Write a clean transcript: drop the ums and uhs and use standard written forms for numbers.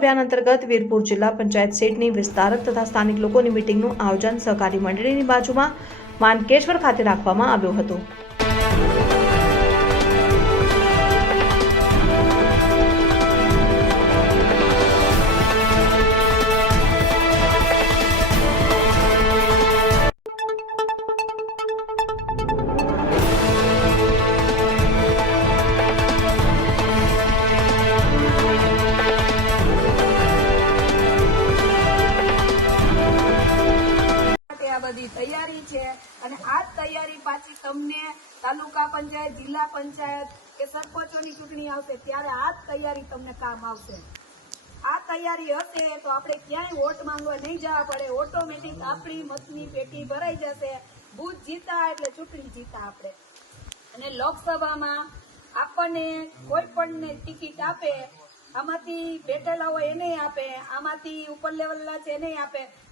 અભિયાન અંતર્ગત વીરપુર જિલ્લા પંચાયત સીટની વિસ્તારક તથા સ્થાનિક લોકોની મીટિંગનું આયોજન સહકારી મંડળીની બાજુમાં માનકેશ્વર ખાતે રાખવામાં આવ્યું હતું। બધી તૈયારી છે અને આ તૈયારી પાછી તમને તાલુકા પંચાયત, જિલ્લા પંચાયત કે સરપંચોની ચૂંટણી આવશે ત્યારે આ તૈયારી તમને કામ આવશે। આ તૈયારી હશે તો આપણે ક્યાંય વોટ માંગવા નહીં જવા પડે, ઓટોમેટિક આપણી મતની પેટી ભરાઈ જશે। બૂથ જીતા એટલે ચૂંટણી જીતા આપણે। અને લોકસભામાં આપણને કોઈ પણ ટિકિટ આપે, આમાંથી બેઠેલા હોય એને આપે, આમાંથી ઉપર લેવલના છે એને આપે।